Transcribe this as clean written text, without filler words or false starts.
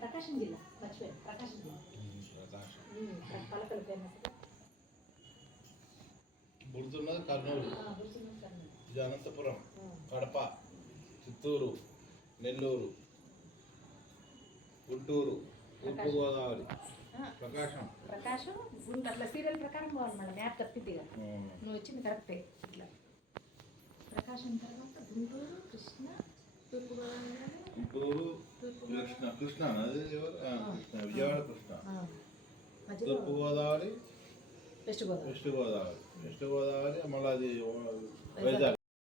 ప్రకాశం జిల్లా మర్చిపోయాను ప్రకాశం జిల్లా పలకలు ఫేమస్ గుర్తున్నది కర్నూలు, కర్నూలు, ఇది అనంతపురం, కడప, చిత్తూరు, నెల్లూరు, గుంటూరు, తూర్పుగోదావరి, ప్రకాశం. ప్రకాశం గుంటూరు అట్లా సీరియల్ ప్రకారం బాగుంది మళ్ళీ మ్యాప్ తప్పిద్ది కదా నువ్వు వచ్చింది కరెక్టే ఇట్లా ప్రకాశం తర్వాత గుంటూరు కృష్ణ తూర్పుగోదావరి గుంటూరు కృష్ణ అది ఎవరు విజయవాడ కృష్ణ, తూర్పుగోదావరి, వెస్ట్ గోదావరి వెస్ట్ గోదావరి మళ్ళీ అది వైజాగ్.